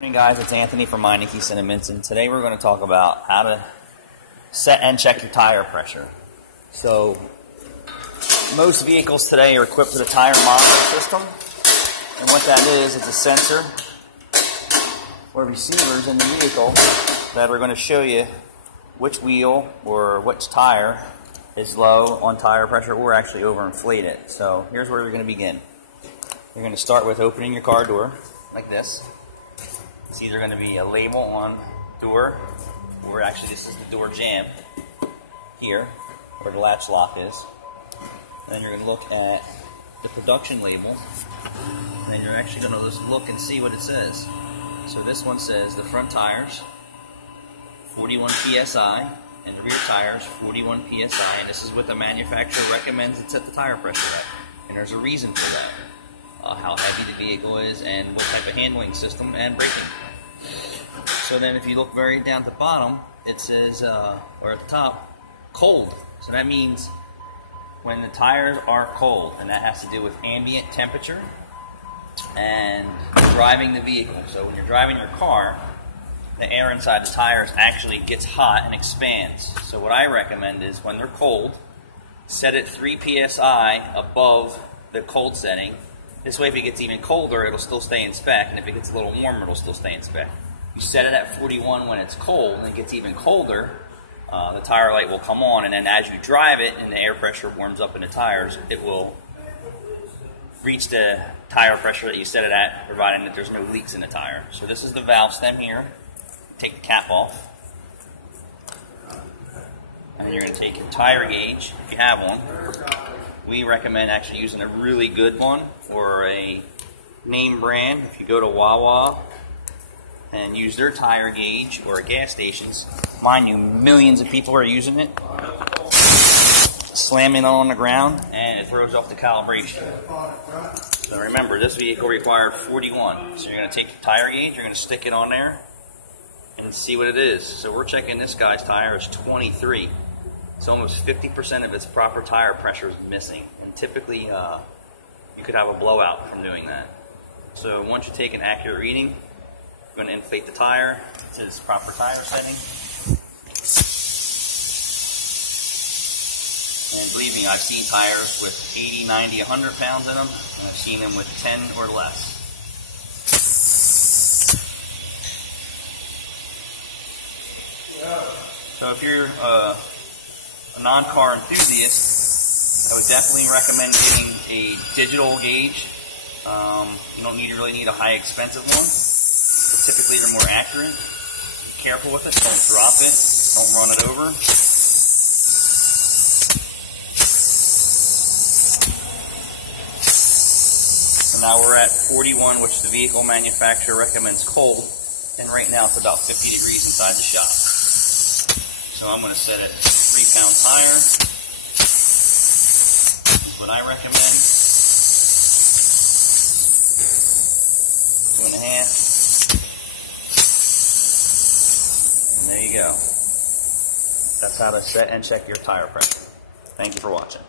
Good morning, guys. It's Anthony from Meineke, Cinnaminson. Today we're going to talk about how to set and check your tire pressure. So most vehicles today are equipped with a tire monitoring system, and what that is, it's a sensor or receivers in the vehicle that are going to show you which wheel or which tire is low on tire pressure or actually overinflated. So here's where we're going to begin. You're going to start with opening your car door like this. It's either going to be a label on door, or actually this is the door jamb here, where the latch lock is. Then you're going to look at the production label, and then you're actually going to just look and see what it says. So this one says the front tires 41 psi, and the rear tires 41 psi, and this is what the manufacturer recommends to set the tire pressure at. And there's a reason for that. How heavy the vehicle is, and what type of handling system and braking. So then if you look very down at the bottom, it says, or at the top, cold. So that means when the tires are cold, and that has to do with ambient temperature and driving the vehicle. So when you're driving your car, the air inside the tires actually gets hot and expands. So what I recommend is when they're cold, set it 3 psi above the cold setting. This way, if it gets even colder, it'll still stay in spec, and if it gets a little warmer, it'll still stay in spec. You set it at 41 when it's cold, and it gets even colder, the tire light will come on, and then as you drive it and the air pressure warms up in the tires, it will reach the tire pressure that you set it at, providing that there's no leaks in the tire. So this is the valve stem here. Take the cap off. And you're going to take your tire gauge, if you have one. We recommend actually using a really good one or a name brand. If you go to Wawa and use their tire gauge or at gas stations, mind you, millions of people are using it. Slam it on the ground and it throws off the calibration. So remember, this vehicle required 41. So you're going to take your tire gauge, you're going to stick it on there and see what it is. So we're checking this guy's tire is 23. So almost 50% of its proper tire pressure is missing, and typically you could have a blowout from doing that. So once you take an accurate reading, you're going to inflate the tire to its proper tire setting. And believe me, I've seen tires with 80, 90, 100 pounds in them, and I've seen them with 10 or less. So if you're a non-car enthusiast, I would definitely recommend getting a digital gauge. You don't really need a high expensive one, but typically they're more accurate. Be careful with it, don't drop it, don't run it over. So now we're at 41, which the vehicle manufacturer recommends cold, and right now it's about 50 degrees inside the shop. So I'm going to set it 3-pound tire. This is what I recommend. 2.5. And there you go. That's how to set and check your tire pressure. Thank you for watching.